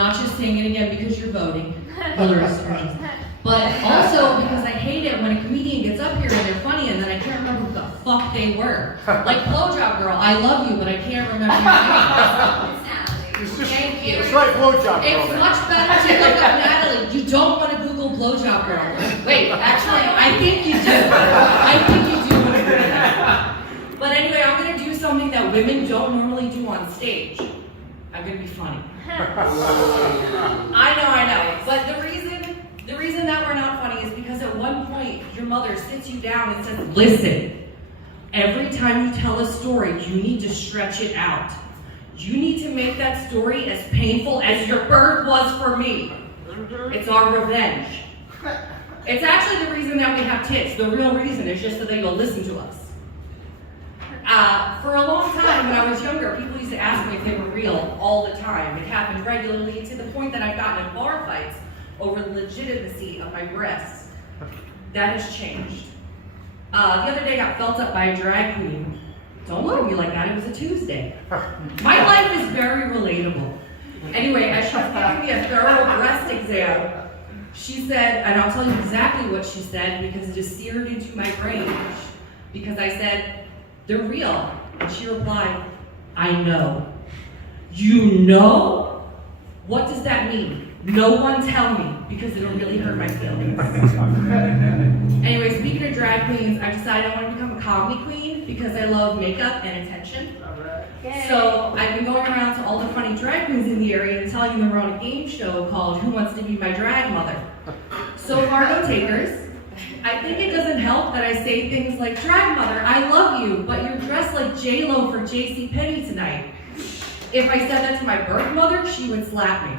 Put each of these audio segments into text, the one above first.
not just saying it again because you're voting, Hillary's friends, but also because I hate it when a comedian gets up here and they're funny and then I can't remember who the fuck they were. Like Blowjob Girl, I love you, but I can't remember your name. Thank you. It's like Blowjob Girl. It's much better to look up Natalie. You don't want to Google Blowjob Girl. Wait, actually, I think you do. I think you do want to do that. But anyway, I'm going to do something that women don't normally do on stage. I'm going to be funny. I know. But the reason that we're not funny is because at one point, your mother sits you down and says, listen, every time you tell a story, you need to stretch it out. You need to make that story as painful as your birth was for me. It's our revenge. It's actually the reason that we have tits. The real reason is just so that you'll listen to us. For a long time, when I was younger, people used to ask me if they were real all the time. It happened regularly to the point that I've gotten in bar fights over the legitimacy of my breasts. That has changed. The other day I got felt up by a drag queen. Don't look at me like that, it was a Tuesday. My life is very relatable. Anyway, as she was giving me a thorough breast exam, she said, and I'll tell you exactly what she said because it is seared into my brain. Because I said, they're real. And she replied, I know. You know? What does that mean? No one tell me, because it'll really hurt my feelings. Anyway, speaking of drag queens, I decided I want to become a comedy queen because I love makeup and attention. So I've been going around to all the funny drag queens in the area and telling them we're on a game show called Who Wants to Be My Drag Mother? So far, no takers. I think it doesn't help that I say things like, drag mother, I love you, but you're dressed like J-Lo for JCPenney tonight. If I said that to my birth mother, she would slap me.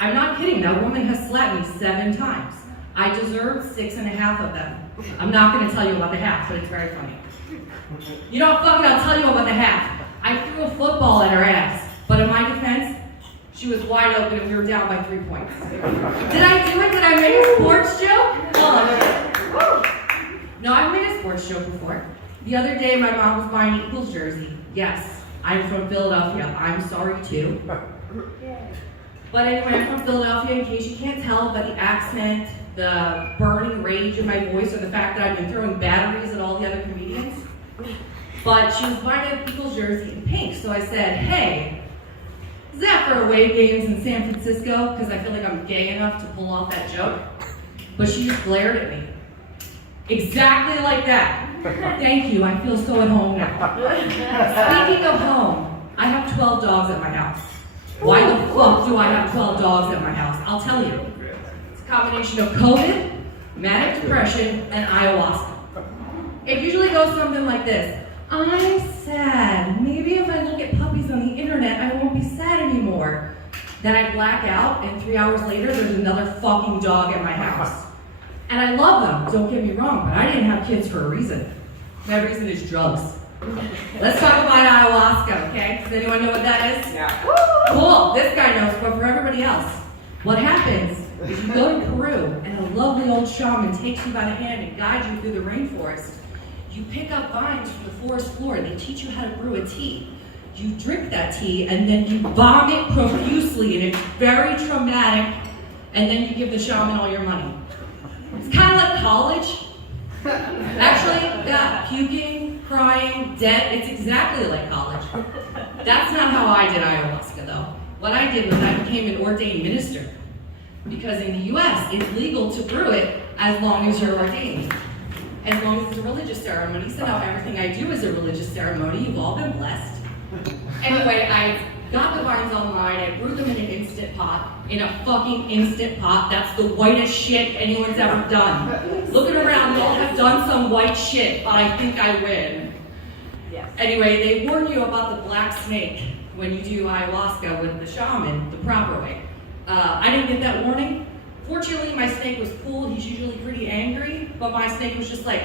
I'm not kidding, that woman has slapped me 7 times. I deserve 6.5 of them. I'm not going to tell you about the half, but it's very funny. You know what, fuck it, I'll tell you about the half. I threw a football at her ass, but in my defense, she was wide open and we were down by 3 points. Did I do it? Did I make a sports joke? No, I've made a sports joke before. The other day, my mom was buying an Eagles jersey. Yes, I'm from Philadelphia. I'm sorry too. But anyway, I'm from Philadelphia, in case you can't tell by the accent, the burning rage in my voice, or the fact that I've been throwing batteries at all the other comedians. But she was buying an Eagles jersey in pink, so I said, hey, is that for away games in San Francisco? Because I feel like I'm gay enough to pull off that joke. But she just glared at me. Exactly like that. Thank you, I feel so at home now. Speaking of home, I have 12 dogs at my house. Why the fuck do I have 12 dogs at my house? I'll tell you. It's a combination of COVID, manic depression, and ayahuasca. It usually goes something like this. I'm sad. Maybe if I look at puppies on the internet, I won't be sad anymore. Then I black out, and 3 hours later, there's another fucking dog at my house. And I love them, don't get me wrong, but I didn't have kids for a reason. That reason is drugs. Let's talk about ayahuasca, okay? Does anyone know what that is? Yeah. Cool, this guy knows, but for everybody else, what happens is you go to Peru, and a lovely old shaman takes you by the hand and guides you through the rainforest. You pick up vines from the forest floor, they teach you how to brew a tea. You drink that tea, and then you vomit profusely, and it's very traumatic, and then you give the shaman all your money. It's kind of like college. Actually, puking, crying, debt, it's exactly like college. That's not how I did ayahuasca, though. What I did was I became an ordained minister. Because in the US, it's legal to brew it as long as you're ordained. As long as it's a religious ceremony. So now everything I do is a religious ceremony. You've all been blessed. Anyway, I got the vines online, I brewed them in an Instant Pot. In a fucking Instant Pot. That's the whitest shit anyone's ever done. Looking around, you all have done some white shit, but I think I win. Yes. Anyway, they warn you about the black snake when you do ayahuasca with the shaman the proper way. I didn't get that warning. Fortunately, my snake was cool. He's usually pretty angry, but my snake was just like,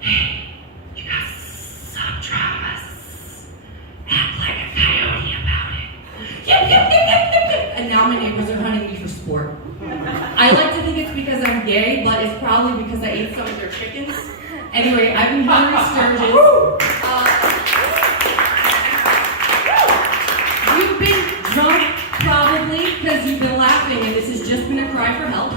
hey, you got some dramas. Act like a coyote about it. And now my neighbors are hunting me for sport. I like to think it's because I'm gay, but it's probably because I ate some of their chickens. Anyway, I've been Henry Sturgis. You've been drunk, probably, because you've been laughing and this has just been a cry for help.